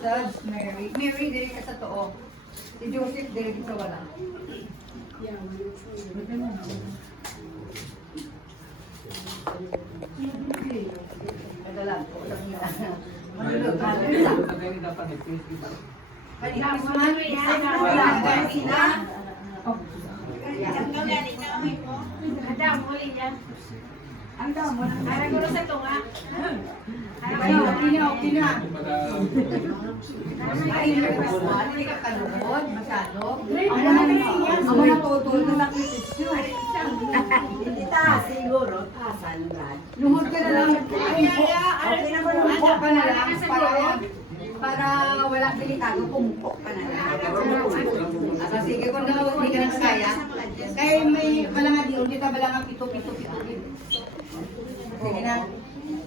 Jesus, Mary. Mary, dili ka sa too. Si Joseph, dili ka sa wala. Ito lang po. Manulog. Ang damo na. Para guro sa tunga. Okay na. Ay, hindi ka kalungkot, masyado. Ang mga tutulog na nakikitis yun. Hindi ta, siguro, tasan. Luhod ka na lang. Okay na ba lumukok ka na lang para wala delikado, pumukok ka na lang. Sige, kung hindi ka na kaya, kaya may balanga di, ulit ka balanga pito-pito. Sige na.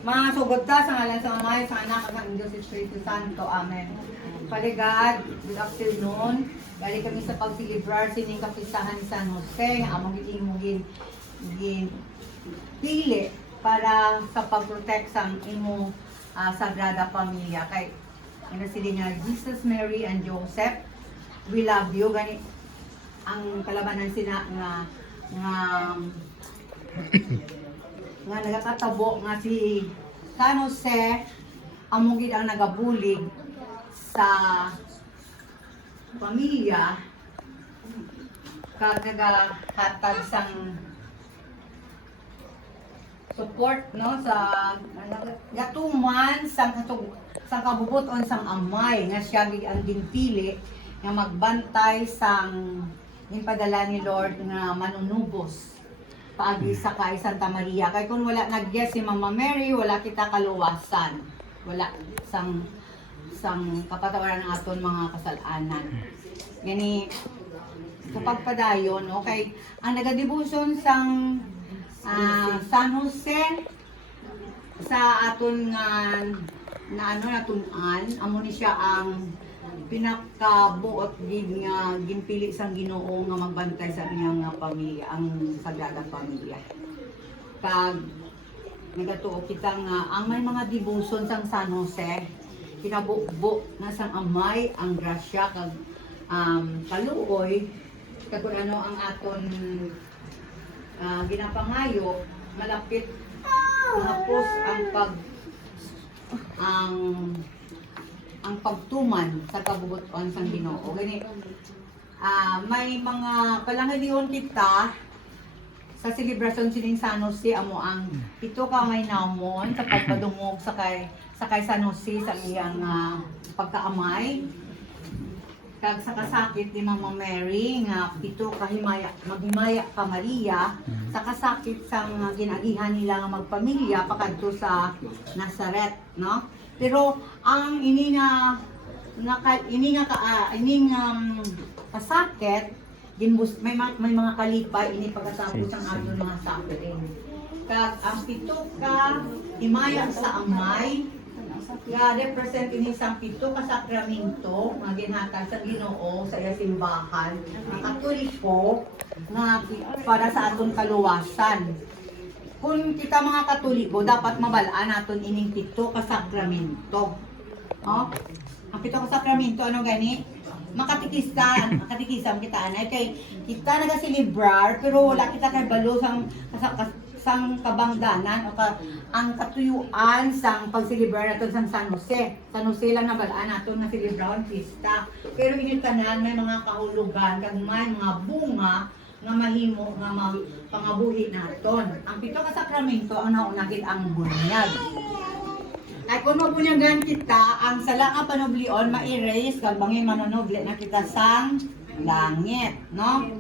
Mga sugod ta sa ngalan sa Ama, sa Anak, at ng Diyos Espiritu Santo. Amen. Father God, good afternoon. Bali kami sa pagsilibrar sining kapistahan ni San Jose. Among gin pili para sa pag-protect sa imo Sagrada Pamilya. Kay ina sila nga Jesus, Mary, and Joseph. We love you. Gani ang kalabanan sila nga nagkatabo nga si San Jose among gid ang nagabulig sa pamilya kag nagahatag sang support no sa gatuman sang kabubuton sang amay nga siya gid ang ginpili nga magbantay sang impadala ni Lord nga manunubos paagi sa kay Santa Maria. Kay kung wala nag-yes si Mama Mary, wala kita kaluwasan. Wala sang kapatawaran ng aton mga kasalanan. Gani sa pagpadayon, no? Kay ang nagadibuson sang San Jose sa aton nga natun-an, amo ni siya ang pinakabuot gid nga ginpili sang Ginoo nga magbantay sa iyang pamilya, ang Sagradang Pamilya. Kag nagatuo kita nga ang may mga dibuson sang San Jose, kinabubo na sang amay ang grasya kag kaluoy kag kung ano ang aton ginapangayo, malapit mahapos ang pagtuman sa kabubuton sang Ginoo. Gani may mga palangalion kita sa selebrasyon sining San Jose amo ang pito ka may namon sa pagpadungog sa kay San Jose sa iyang pagkaamay kag sa kasakit ni Mama Mary nga pito ka maghimaya ka Maria sa kasakit sang ginagihan nila nga magpamilya pakadto sa Nazaret, no? Pero ang ini nga pasakit may mga kalipay ini pagkatapos ang aton mga suffering. Kag ang pito ka himaya sa amay nga represent ini sang pito ka sakramento nga ginhatag sa Ginoo sa iya simbahan nga Katoliko nga para sa aton kaluwasan. Kung kita mga Katoliko, dapat mabalaan natin ining pito ka sakramento. Oh? Ang pito ka sakramento, ano gani? Makatikisam kita anay. Kay kita nagasilibrar, pero wala kita kay balo sang kabangdanan o ang katuyuan sang pagsilibrar natin sang San Jose. San Jose lang nabalaan natin na silibrahan pista. Pero initanan may mga kahulugan, kag may mga bunga, nga mahimo nga pangabuhi naton. Ang pito ka sakramento ang naunagit ang bunyag. At kung mabunyagan kita, ang sala nga panublion ma-erase kag bangin manunubli na kita sang langit, no?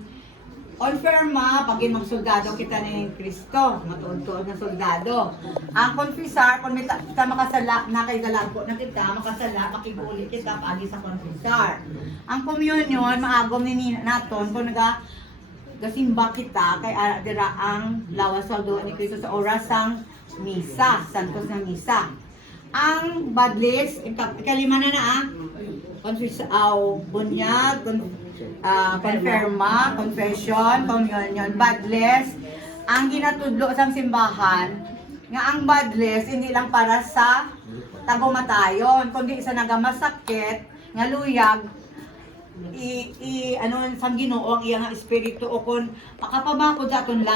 On firma, pag magsoldado kita ni Kristo, matuod-tuod na soldado. Ang konfisar, kung kita makasala, nakaigalagpo na kita, makasala, makiguli kita paagi sa konfisar. Ang communion, maagom ni naton, kung gasimba kita kay dira ang lawas sweldo ni Kristo sa orasang misa, santos nga misa. Ang badlis, ikalima na bunyag, konfirma, confession, communion, badlis. Ang ginatudlo sa simbahan nga ang badlis hindi lang para sa tagumatayon kundi isa nagamasakit nga luyag ano sang Ginoo ang iyang espiritu o kon makapabakod sa aton